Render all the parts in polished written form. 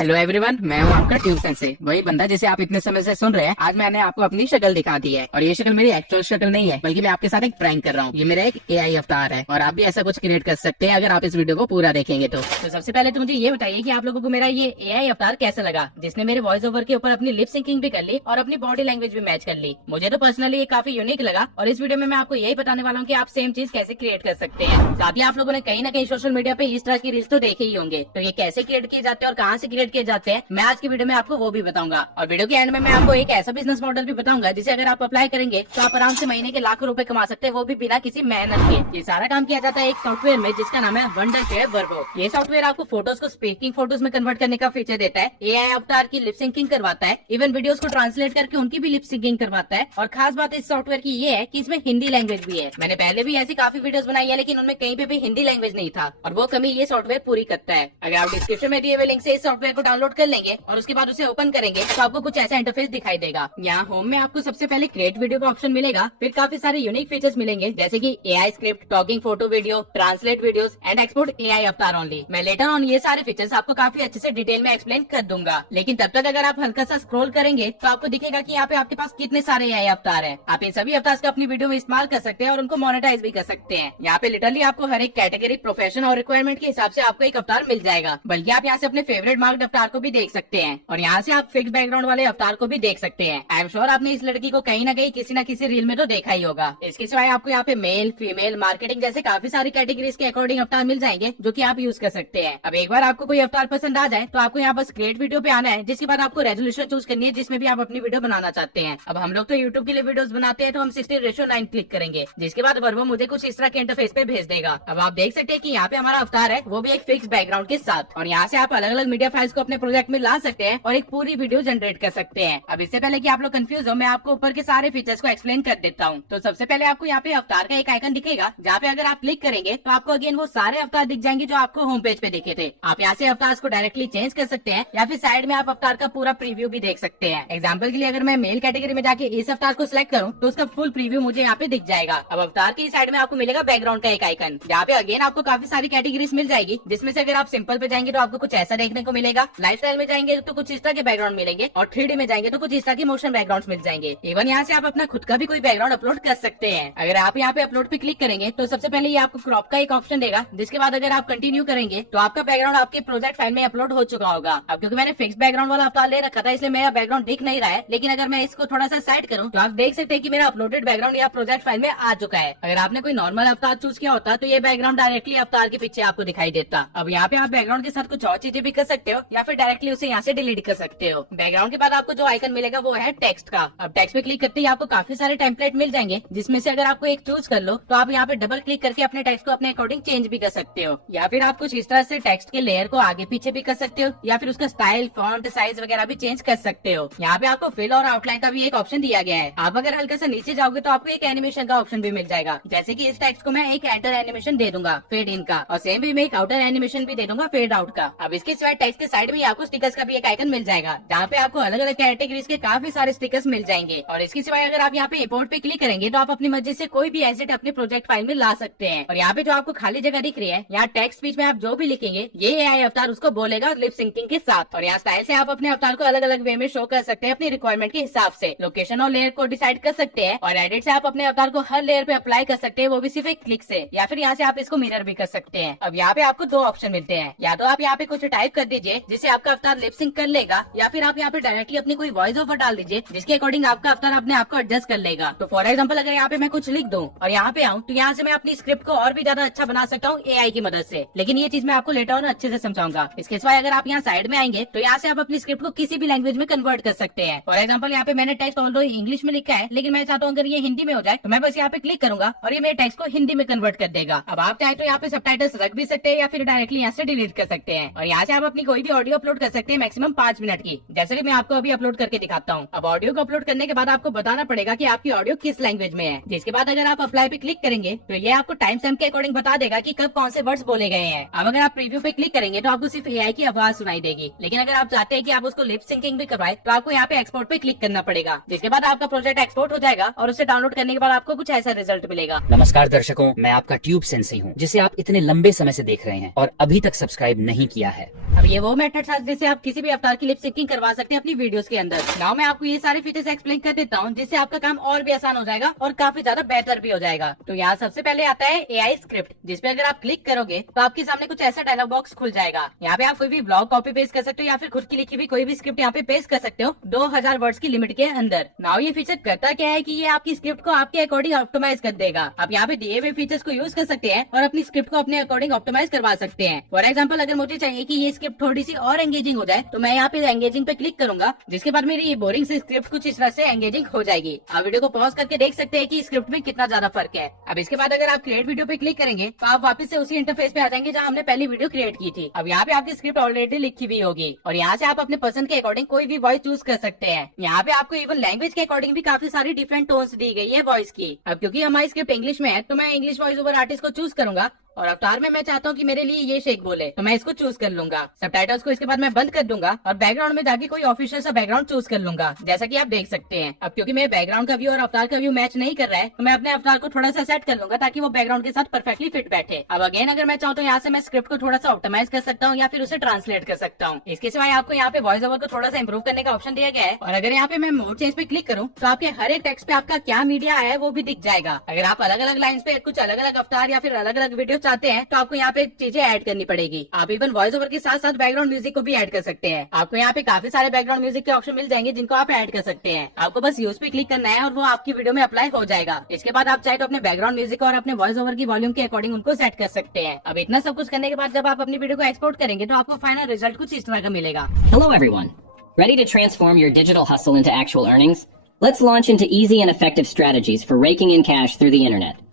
Hello everyone, मैं हूँ आपका ट्यूब सेंसे, वही बंदा जिसे आप इतने समय से सुन रहे हैं। आज मैंने आपको अपनी शक्ल दिखा दी है और ये शक्ल मेरी एक्चुअल शक्ल नहीं है, बल्कि मैं आपके साथ एक प्रैंक कर रहा हूँ। ये मेरा एक एआई अवतार है और आप भी ऐसा कुछ क्रिएट कर सकते हैं अगर आप इस वीडियो को पूरा देखेंगे तो सबसे पहले तो मुझे ये बताइए कि आप लोगों को मेरा ये एआई अवतार कैसा लगा, जिसने मेरे वॉइस ओवर के ऊपर अपनी लिप सिंकिंग भी कर ली और अपनी बॉडी लैंग्वेज भी मैच कर ली। मुझे तो पर्सनली ये काफी यूनिक लगा और इस वीडियो में मैं आपको यही बताने वाला हूँ कि आप सेम चीज कैसे क्रिएट कर सकते हैं। साथ ही आप लोगों ने कहीं ना कहीं सोशल मीडिया पे इस तरह की रील्स तो देखे ही होंगे, तो ये कैसे क्रिएट किए जाते हैं और कहाँ से क्रिएट किए जाते हैं, मैं आज की वीडियो में आपको वो भी बताऊंगा। और वीडियो के एंड में मैं आपको एक ऐसा बिजनेस मॉडल भी बताऊंगा जिसे अगर आप अप्लाई करेंगे तो आप आराम से महीने के लाखों रुपए कमा सकते हैं, वो भी बिना किसी मेहनत के। ये सारा काम किया जाता है एक सॉफ्टवेयर में जिसका नाम है वंडरकेयर वर्बो। ये सॉफ्टवेयर आपको फोटोज को स्पीकिंग फोटोज में कन्वर्ट करने का फीचर देता है, एआई अवतार की लिप सिंकिंग करवाता है, इवन वीडियोस को ट्रांसलेट करके उनकी भी लिप सिंकिंग करवाता है। और खास बात इस सॉफ्टवेयर की ये है कि इसमें हिंदी लैंग्वेज भी है। मैंने पहले भी ऐसी काफी वीडियोस बनाई है लेकिन उनमें कहीं पे भी हिंदी लैंग्वेज नहीं था और वो कमी ये सॉफ्टवेयर पूरी करता है। अगर आप डिस्क्रिप्शन में दिए हुए लिंक से इस सॉफ्टवेयर को डाउनलोड कर लेंगे और उसके बाद उसे ओपन करेंगे तो आपको कुछ ऐसा इंटरफेस दिखाई देगा। यहाँ होम में आपको सबसे पहले क्रिएट वीडियो का ऑप्शन मिलेगा, फिर काफी सारे यूनिक फीचर्स मिलेंगे जैसे कि AI script, talking photo video, translate videos and export AI अवतार ओनली। मैं लेटर ऑन ये सारे फीचर्स आपको काफी अच्छे से डिटेल में एक्सप्लेन कर दूंगा, लेकिन तब तक अगर आप हल्का सा स्क्रॉल करेंगे तो आपको दिखेगा कि यहाँ पे आपके पास कितने सारे एआई अवतार है। आप इन सभी अवतार का अपनी वीडियो में इस्तेमाल कर सकते हैं और उनको मोनेटाइज भी कर सकते हैं। यहाँ पे लिटरली आपको हर एक कैटेगरी, प्रोफेशन और रिक्वायरमेंट के हिसाब से आपको एक अवतार मिल जाएगा। बल्कि आप यहाँ से अपने फेवरेट मार्क्ड अवतार को भी देख सकते हैं और यहाँ से आप फिक्स बैकग्राउंड वाले अवतार को भी देख सकते हैं। आई एम श्योर आपने इस लड़की को कहीं ना कहीं किसी न किसी रील में तो देखा ही होगा। इसके सिवाय आपको यहाँ पे मेल, फीमेल, मार्केटिंग जैसे काफी सारी कैटेगरीज के अकॉर्डिंग अवतार मिल जाएंगे जो कि आप यूज कर सकते हैं। अब एक बार आपको कोई अवतार पसंद आ जाए तो आपको यहाँ बस क्रिएट वीडियो पे आना है, जिसके बाद आपको रेजोल्यूशन चूज करनी है जिसमें भी आप अपनी वीडियो बनाना चाहते हैं। अब हम लोग तो यूट्यूब के लिए वीडियोस बनाते हैं तो हम 60:9 क्लिक करेंगे, जिसके बाद वर्बो मुझे कुछ इस तरह के इंटरफेस पे भेज देगा। अब आप देख सकते हैं कि यहाँ पे हमारा अवतार है, वो भी एक फिक्स बैकग्राउंड के साथ, और यहाँ से आप अलग अलग मीडिया फाइल्स को अपने प्रोजेक्ट में ला सकते हैं और एक पूरी वीडियो जनरेट कर सकते हैं। अब इससे पहले कि आप लोग कंफ्यूज हो, मैं आपको ऊपर के सारे फीचर्स को एक्सप्लेन कर देता हूँ। तो सबसे पहले आपको यहाँ पे अवतार का एक आइकन दिखेगा, जहाँ पे अगर आप क्लिक करेंगे तो आपको अगेन वो सारे अवतार दिख जाएंगे जो आपको होम पेज पे दिखे थे। आप यहाँ से अवतार को डायरेक्टली चेंज कर सकते हैं या फिर साइड में आप अवतार का पूरा प्रीव्यू भी देख सकते हैं। एग्जाम्पल के लिए अगर मैं मेल कैटेगरी में जाके इस अवतार को सिलेक्ट करूँ तो उसका फुल प्रीव्यू मुझे यहाँ पे दिख जाएगा। अब अवतार की साइड में आपको मिलेगा बैकग्राउंड का एक आइकन, जहाँ पे अगेन आपको काफी सारी कैटेगरीज मिल जाएगी, जिसमें से अगर आप सिंपल पे जाएंगे तो आपको कुछ ऐसा देखने को मिलेगा, लाइफस्टाइल में जाएंगे तो कुछ इस तरह के बैकग्राउंड मिलेंगे और 3D में जाएंगे तो कुछ इस तरह के मोशन बैकग्राउंड मिल जाएंगे। इवन यहाँ से आप अपना खुद का भी कोई बैकग्राउंड अपलोड कर सकते हैं। अगर आप यहाँ पे अपलोड पे क्लिक करेंगे तो सबसे पहले ये आपको क्रॉप का एक ऑप्शन देगा, जिसके बाद अगर आप कंटिन्यू करेंगे तो आपका बैकग्राउंड आपके प्रोजेक्ट फाइल में अपलोड हो चुका होगा। अब क्योंकि मैंने फिक्स बैकग्राउंड वाला अवतार ले रखा था इसलिए मेरा बैकग्राउंड दिख नहीं रहा है, लेकिन अगर मैं इसको थोड़ा सा साइड करूँ तो आप देख सकते हैं कि मेरा अपलोडेड बैकग्राउंड या प्रोजेक्ट फाइल में आ चुका है। अगर आपने कोई नॉर्मल अवतार चूज किया होता तो ये बैकग्राउंड डायरेक्टली अवतार के पीछे आपको दिखाई देता। अब यहाँ पे आप बैकग्राउंड के साथ कुछ और चीजें भी कर सकते हो या फिर डायरेक्टली उसे यहाँ से डिलीट कर सकते हो। बैकग्राउंड के बाद आपको जो आइकन मिलेगा वो है टेक्स्ट का। अब टेक्स्ट पे क्लिक करते ही आपको काफी सारे टेम्पलेट मिल जाएंगे, जिसमें से अगर आपको एक चूज कर लो तो आप यहाँ पे डबल क्लिक करके अपने टेक्स्ट को अपने अकॉर्डिंग चेंज भी कर सकते हो, या फिर आप कुछ इस तरह से टेक्स्ट के लेयर को आगे पीछे भी कर सकते हो, या फिर उसका स्टाइल, फॉन्ट, साइज वगैरह भी चेंज कर सकते हो। यहाँ पे आपको फिल और आउटलाइन का भी एक ऑप्शन दिया गया है। आप अगर हल्का सा नीचे जाओगे तो आपको एक एनिमेशन का ऑप्शन भी मिल जाएगा, जैसे कि इस टेक्स्ट को मैं एक एंटर एनिमेशन दे दूंगा फेड इन का, और सेम भी मैं एक आउटर एनिमेशन भी दे दूंगा फेड आउट का। अब इसके सिवाय टेक्स्ट के साइड में आपको स्टिकर्स का भी एक आइकन मिल जाएगा, जहाँ पे आपको अलग अलग कैटेगरीज के काफी सारे स्टिकर्स मिल जाएंगे। और इसके सिवाय अगर आप यहाँ पे इंपोर्ट पे क्लिक करेंगे तो आप अपनी मर्जी से कोई भी एसेट अपने प्रोजेक्ट फाइल में ला सकते हैं। और यहाँ पे जो आपको खाली जगह दिख रही है, यहाँ टेक्स्ट स्पीच में आप जो भी लिखेंगे ये एआई अवतार उसको बोलेगा लिप सिंकिंग के साथ। और यहाँ स्टाइल से आप अपने अवतार को अलग अलग वे में शो कर सकते हैं अपनी रिक्वायरमेंट के हिसाब से। लोकेशन और लेयर को डिसाइड कर सकते हैं और एडिट से आप अपने अवतार को हर लेयर पे अप्लाई कर सकते हैं, वो भी सिर्फ एक क्लिक से, या फिर यहाँ से आप इसको मिरर भी कर सकते हैं। अब यहाँ पे आपको दो ऑप्शन मिलते हैं, या तो आप यहाँ पे कुछ टाइप कर दीजिए जिससे आपका अवतार लिप सिंक कर लेगा, या फिर आप यहाँ पे डायरेक्टली अपनी कोई वॉइस ओवर डाल दीजिए जिसके अकॉर्डिंग आपका अवतार अपने आप को एडजस्ट कर लेगा। तो फॉर एग्जाम्पल अगर यहाँ पे मैं कुछ लिख दूं और यहाँ पे आऊँ तो यहाँ से मैं अपनी स्क्रिप्ट को और भी ज्यादा अच्छा बना सकता हूँ एआई की मदद से, लेकिन ये चीज मैं आपको लेटर और अच्छे से समझाऊंगा। इसके सिवाय अगर आप यहाँ साइड में आएंगे तो यहाँ से आप अपनी स्क्रिप्ट को किसी भी लैंग्वेज में कन्वर्ट कर सकते हैं। फॉर एग्जाम्पल यहाँ पे मैंने टेक्स्ट ऑल्दो इंग्लिश में लिखा है, लेकिन मैं चाहता हूँ अगर ये हिंदी में हो जाए तो मैं बस यहाँ पे क्लिक करूंगा और ये मेरे टेक्स्ट को हिंदी में कन्वर्ट कर देगा। अब आप चाहे तो यहाँ पे सबटाइटल्स रख भी सकते हैं या फिर डायरेक्टली यहाँ से डिलीट कर सकते हैं। और यहाँ से आप अपनी कोई भी ऑडियो अपलोड कर सकते हैं मैक्सिमम 5 मिनट की, जैसे कि मैं आपको अभी अपलोड करके दिखाता हूँ। अब ऑडियो को अपलोड करने के बाद आपको बताना पड़ेगा कि आपकी ऑडियो किस लैंग्वेज में है, जिसके बाद अगर आप अप्लाई पे क्लिक करेंगे तो ये आपको टाइम स्टैम्प के अकॉर्डिंग बता देगा कि कब कौन से वर्ड्स बोले गए हैं। अब अगर आप प्रीव्यू पे क्लिक करेंगे तो आपको सिर्फ एआई की आवाज सुनाई देगी, लेकिन अगर आप चाहते हैं कि आप उसको लिप सिंकिंग भी करवाए तो आपको यहाँ पे एक्सपोर्ट पे क्लिक करना पड़ेगा, जिसके बाद आपका प्रोजेक्ट एक्सपोर्ट हो जाएगा और उसे डाउनलोड करने के बाद आपको कुछ ऐसा रिजल्ट मिलेगा। नमस्कार दर्शकों, मैं आपका ट्यूब सेंसे हूँ जिसे आप इतने लंबे समय से देख रहे हैं और अभी तक सब्सक्राइब नहीं किया है। अब ये वो मैं मेथड था जिससे आप किसी भी अवतार की लिप सिंकिंग करवा सकते हैं अपनी वीडियोस के अंदर। नाउ मैं आपको ये सारे फीचर्स एक्सप्लेन कर देता हूँ, जिससे आपका काम और भी आसान हो जाएगा और काफी ज्यादा बेहतर भी हो जाएगा। तो यहाँ सबसे पहले आता है AI स्क्रिप्ट, जिसपे अगर आप क्लिक करोगे तो आपके सामने कुछ ऐसा डायलॉग बॉक्स खुल जाएगा। यहाँ पे आप कोई भी ब्लॉग कॉपी पेस्ट कर सकते हो या फिर खुद की लिखी हुई कोई भी स्क्रिप्ट यहाँ पे पेस्ट कर सकते हो 2000 वर्ड्स की लिमिट के अंदर। नाउ ये फीचर करता क्या है कि ये आपकी स्क्रिप्ट को आपके अकॉर्डिंग ऑप्टिमाइज कर देगा। आप यहाँ पे दिए हुए फीचर्स को यूज कर सकते हैं और अपनी स्क्रिप्ट को अपने अकॉर्डिंग ऑप्टिमाइज करवा सकते हैं। फॉर एग्जाम्पल, अगर मुझे चाहिए कि ये स्क्रिप्ट थोड़ी सी और एंगेजिंग हो जाए तो मैं यहाँ पे एंगेजिंग पे क्लिक करूंगा, जिसके बाद मेरी ये बोरिंग सी स्क्रिप्ट कुछ इस तरह से एंगेजिंग हो जाएगी। आप वीडियो को पॉज करके देख सकते हैं कि स्क्रिप्ट में कितना ज्यादा फर्क है। अब इसके बाद अगर आप क्रिएट वीडियो पे क्लिक करेंगे तो आप वापस से उसी इंटरफेस पे आ जाएंगे जहाँ हमने पहली वीडियो क्रिएट की थी। अब यहाँ पे आपकी स्क्रिप्ट ऑलरेडी लिखी हुई होगी और यहाँ से आप अपने पसंद के अकॉर्डिंग कोई भी वॉइस चूज कर सकते हैं। यहाँ पे आपको इवन लैंग्वेज के अकॉर्डिंग भी काफी सारी डिफरेंट टोन्स दी गई है वॉइस की। अब क्योंकि हमारी स्क्रिप्ट इंग्लिश में है तो मैं इंग्लिश वॉइस ओवर आर्टिस्ट को चूज करूंगा और अवतार में मैं चाहता हूँ कि मेरे लिए ये शेख बोले तो मैं इसको चूज कर लूंगा। सबटाइटल्स को इसके बाद मैं बंद कर दूंगा और बैकग्राउंड में जाके कोई ऑफिशियल सा बैकग्राउंड चूज कर लूंगा, जैसा कि आप देख सकते हैं। अब क्योंकि मेरे बैकग्राउंड का व्यू और अवतार का व्यू मैच नहीं कर रहा है तो मैं अपने अवतार को थोड़ा सा सेट कर लूंगा ताकि वो बैकग्राउंड के साथ परफेक्टली फिट बैठे। अब अगेन अगर मैं चाहूँ तो यहाँ से मैं स्क्रिप्ट को थोड़ा सा ऑप्टिमाइज कर सकता हूँ या फिर उसे ट्रांसलेट कर सकता हूँ। इसके सिवाय आपको यहाँ पे वॉइस ओवर को थोड़ा सा इंप्रूव करने का ऑप्शन दिया गया है और अगर यहाँ पे मैं मोड चेंज पे क्लिक करूँ तो आपके हर एक टेक्स्ट पे आपका क्या मीडिया है वो भी दिख जाएगा। अगर आप अलग अलग लाइन्स पे कुछ अलग अलग अवतार या फिर अलग अलग वीडियो चाहते हैं तो आपको यहाँ पे चीजें ऐड करनी पड़ेगी। आप इवन वॉइस ओवर के साथ साथ बैकग्राउंड म्यूजिक को भी ऐड कर सकते हैं। आपको यहाँ पे काफी सारे बैकग्राउंड म्यूजिक के ऑप्शन मिल जाएंगे जिनको आप ऐड कर सकते हैं। आपको बस यूज पे क्लिक करना है और वो आपकी वीडियो में अप्लाई हो जाएगा। इसके बाद आप चाहे तो अपने बैकग्राउंड म्यूजिक और अपने वॉइस ओवर की वॉल्यूम के अकॉर्डिंग उनको सेट कर सकते हैं। अब इतना सब कुछ करने के बाद जब आप अपनी वीडियो को एक्सपोर्ट करेंगे तो आपको फाइनल रिजल्ट कुछ इस तरह का मिलेगा। Hello everyone. Ready to transform your digital hustle into actual earnings? Let's launch into easy and effective strategies for raking in cash through the internet.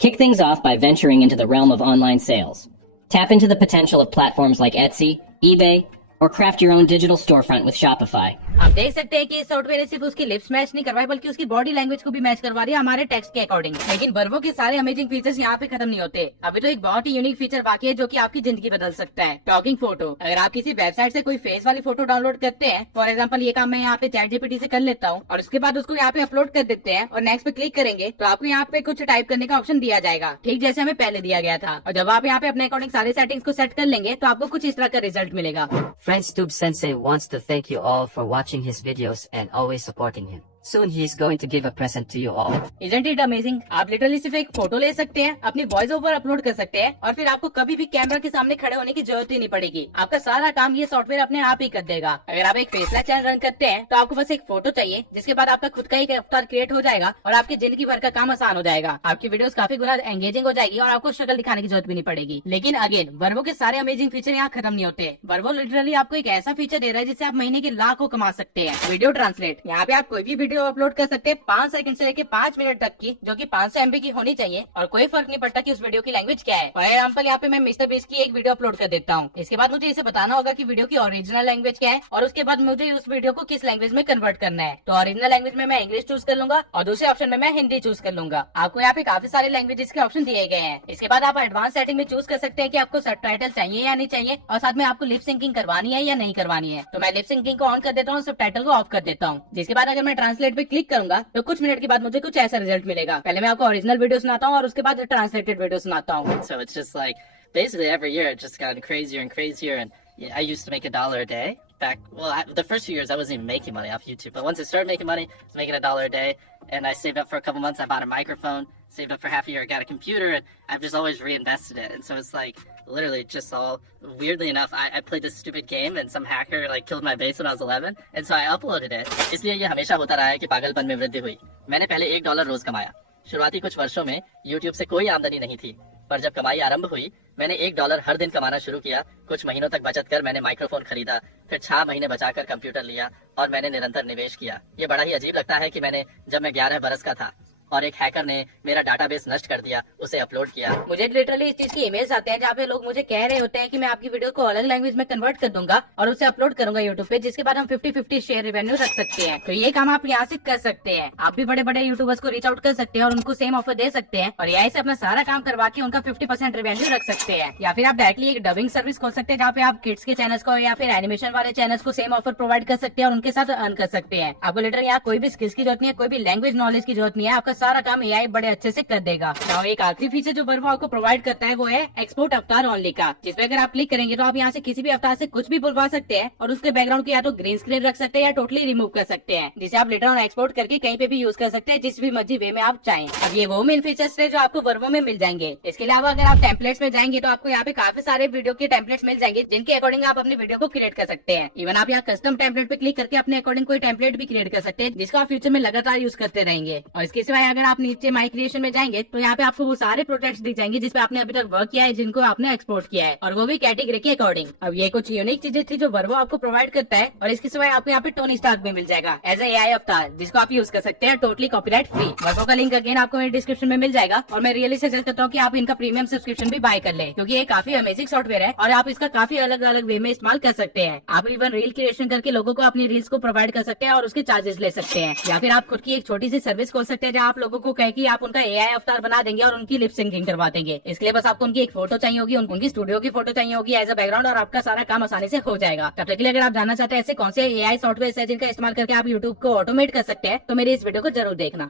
Kick things off by venturing into the realm of online sales. Tap into the potential of platforms like Etsy, eBay, or craft your own digital storefront with Shopify. आप देख सकते हैं कि इस software ने सिर्फ उसकी lips match नहीं करवाई बल्कि उसकी बॉडी लैंग्वेज को भी मैच करवा रही है हमारे टेक्स्ट के अकॉर्डिंग। लेकिन वर्वो के सारे अमेजिंग फीचर्स यहाँ पे खत्म नहीं होते। अभी तो एक बहुत ही यूनिक फीचर बाकी है जो कि आपकी जिंदगी बदल सकता है, टॉकिंग फोटो। अगर आप किसी वेबसाइट से कोई फेस वाली फोटो डाउनलोड करते हैं, फॉर एग्जाम्पल ये काम मैं यहाँ पे ChatGPT से कर लेता हूँ और उसके बाद उसको यहाँ पे अपलोड कर देते हैं और नेक्स्ट पे क्लिक करेंगे तो आपको यहाँ पे कुछ टाइप करने का ऑप्शन दिया जाएगा, ठीक जैसे हमें पहले दिया गया था। और जब आप यहाँ पे अपने अकॉर्डिंग सारे सेटिंग्स को सेट कर लेंगे तो आपको कुछ इस तरह का रिजल्ट मिलेगा। Friends Tube Sensei wants to thank you all for watching his videos and always supporting him. Soon he is going to give a present to you all. Isn't it amazing? आप literally सिर्फ एक photo ले सकते हैं, अपनी voice over upload कर सकते हैं और फिर आपको कभी भी कैमरा के सामने खड़े होने की जरूरत ही नहीं पड़ेगी। आपका सारा काम ये सॉफ्टवेयर अपने आप ही कर देगा। अगर आप एक फेसलैस चैनल रन करते हैं तो आपको बस एक फोटो चाहिए, जिसके बाद आपका खुद का एक अवतार क्रिएट हो जाएगा और आपकी जिंदगी भर का काम आसान हो जाएगा। आपकी वीडियोस काफी गुना एंगेजिंग हो जाएगी और आपको शक्ल दिखाने की जरूरत भी नहीं पड़ेगी। लेकिन अगेन वर्वो के सारे अमेजिंग फीचर यहाँ खत्म नहीं होते। वर्वो लिटरली आपको एक ऐसा फीचर दे रहा है जिससे आप महीने के लाखों कमा सकते हैं। वीडियो ट्रांसलेट, यहाँ पे आप कोई भी वीडियो अपलोड कर सकते हैं 5 सेकंड से लेके 5 मिनट तक की, जो कि 500 MB की होनी चाहिए और कोई फर्क नहीं पड़ता कि उस वीडियो की लैंग्वेज क्या है। फॉर एग्जाम्पल यहाँ पे मैं मिस्टर बीस्ट की एक वीडियो अपलोड कर देता हूँ। इसके बाद मुझे इसे बताना होगा कि वीडियो की ओरिजिनल लैंग्वेज क्या है और उसके बाद मुझे उस वीडियो को किस लैंग्वेज में कन्वर्ट करना है। तो ओरिजिनल लैंग्वेज में मैं इंग्लिश चूज कर लूंगा और दूसरे ऑप्शन में मैं हिंदी चूज कर लूंगा। आपको यहाँ पे काफी सारे लैंग्वेजेस के ऑप्शन दिए गए हैं। इसके बाद आप एडवांस सेटिंग में चूज कर सकते हैं कि आपको सबटाइटल चाहिए या नहीं चाहिए और साथ में आपको लिप सिंकिंग करवानी है या नहीं करवानी है। तो मैं लिप सिंकिंग को ऑन कर देता हूँ, सबटाइटल को ऑफ कर देता हूँ। जिसके बाद अगर मैं ट्रांसलेट पे क्लिक करूंगा तो कुछ मिनट के बाद मुझे कुछ ऐसा रिजल्ट मिलेगा। पहले मैं आपको ओरिजिनल वीडियो सुनाता हूँ और उसके बाद ट्रांसलेटेड वीडियो सुनाता हूँ। So it's just like basically every year it just got crazier and crazier. And yeah, I used to make $1 a day back. Well, the first few years I wasn't even making money off YouTube, but once I started making money, I was making $1 a day. And I saved up for a couple months. I bought a microphone. Saved up for half a year. I got a computer, and I've just always reinvested it. And so it's like literally just all. Weirdly enough, I played this stupid game, and some hacker like killed my base when I was 11, and so I uploaded it. इसलिए ये हमेशा होता रहा है कि पागलपन में वृद्धि हुई। मैंने पहले $1 रोज कमाया। शुरुआती कुछ वर्षों में YouTube से कोई आमदनी नहीं थी, पर जब कमाई आरंभ हुई मैंने $1 हर दिन कमाना शुरू किया। कुछ महीनों तक बचत कर मैंने माइक्रोफोन खरीदा, फिर 6 महीने बचाकर कंप्यूटर लिया और मैंने निरंतर निवेश किया। ये बड़ा ही अजीब लगता है कि जब मैं 11 बरस का था और एक हैकर ने मेरा डाटाबेस नष्ट कर दिया, उसे अपलोड किया। मुझे लिटरली इस चीज की इमेज आते हैं जहाँ पे लोग मुझे कह रहे होते हैं कि मैं आपकी वीडियो को अलग लैंग्वेज में कन्वर्ट कर दूंगा और उसे अपलोड करूंगा यूट्यूब पे, जिसके बाद हम 50-50 शेयर रेवेन्यू रख सकते हैं। तो ये काम आप यहाँ से कर सकते हैं। आप भी बड़े बड़े यूट्यूबर्स को रीच आउट कर सकते हैं और उनको सेम ऑफर दे सकते हैं और यहाँ से अपना सारा काम करवा के उनका 50% रेवेन्यू रख सकते हैं। या फिर आप डायरेक्टली एक डबिंग सर्विस खोल सकते हैं जहाँ पे आप किड्स के चैनल्स को या फिर एनिमेशन वाले चैनल्स को सेम ऑफर प्रोवाइड कर सकते हैं और उनके साथ अर्न कर सकते हैं। आपको लिटरली यहाँ कोई भी स्किल्स की जरूरत नहीं है, कोई भी लैंग्वेज नॉलेज की जरूरत नहीं है। आपका सारा काम एआई बड़े अच्छे से कर देगा। और एक आखिरी फीचर जो वर्वो आपको प्रोवाइड करता है वो है एक्सपोर्ट अवतार ओनली का, जिसपे अगर आप क्लिक करेंगे तो आप यहाँ से किसी भी अवतार से कुछ भी बुलवा सकते हैं और उसके बैकग्राउंड को या तो ग्रीन स्क्रीन रख सकते हैं या टोटली रिमूव कर सकते हैं, जिसे आप लेटर ऑन एक्सपोर्ट करके कहीं पे भी यूज कर सकते हैं जिस भी मर्जी वे में आप चाहें। अब ये वो मेन फीचर्स है जो आपको वर्वो में मिल जाएंगे। इसके अलावा अगर आप टेम्पलेट्स में जाएंगे तो आपको यहाँ पे काफी सारे वीडियो के टेम्पलेट्स मिल जाएंगे जिनके अकॉर्डिंग आप अपनी वीडियो को क्रिएट कर सकते हैं। इवन आप यहाँ कस्टम टेम्पलेट पे क्लिक करके अपने अकॉर्डिंग कोई टेम्पलेट भी क्रिएट कर सकते हैं जिसको आप फ्यूचर में लगातार यूज करते रहेंगे। और इसके सिवाय अगर आप नीचे माई क्रिएशन में जाएंगे तो यहाँ पे आपको वो सारे प्रोजेक्ट्स दिख जाएंगे जिसपे आपने अभी तक वर्क किया है, जिनको आपने एक्सपोर्ट किया है, और वो भी कैटेगरी के अकॉर्डिंग। अब ये कुछ यूनिक चीजें थी जो वर्वो आपको प्रोवाइड करता है। और इसके सिवाय आपको यहाँ पे टोनी स्टार्क भी मिल जाएगा एज एआई अवतार, जिसको आप यूज कर सकते हैं टोटली कॉपीराइट फ्री। वर्वो का लिंक अगेन आपको मेरे डिस्क्रिप्शन में मिल जाएगा और मैं रियली सजेस्ट करता हूँ कि आप इनका प्रीमियम सब्सक्रिप्शन भी बाय कर ले, क्योंकि ये काफी अमेजिंग सॉफ्टवेयर है और आप इसका काफी अलग अलग वे में इस्तेमाल कर सकते हैं। आप इवन रील क्रिएशन करके लोगों को अपनी रील्स को प्रोवाइड कर सकते हैं और उसके चार्जेस ले सकते हैं, या फिर आप खुद की एक छोटी सी सर्विस खोल सकते हैं जहाँ आप लोगों को कहे कि आप उनका एआई अवतार बना देंगे और उनकी लिप सिंकिंग करवा देंगे। इसके लिए बस आपको उनकी एक फोटो चाहिए होगी, उनकी स्टूडियो की फोटो चाहिए होगी एज अ बैकग्राउंड, और आपका सारा काम आसानी से हो जाएगा। तब तक के लिए अगर आप जानना चाहते हैं ऐसे कौन से एआई सॉफ्टवेयर है जिनका इस्तेमाल करके आप यूट्यूब को ऑटोमेट कर सकते हैं तो मेरी इस वीडियो को जरूर देखना।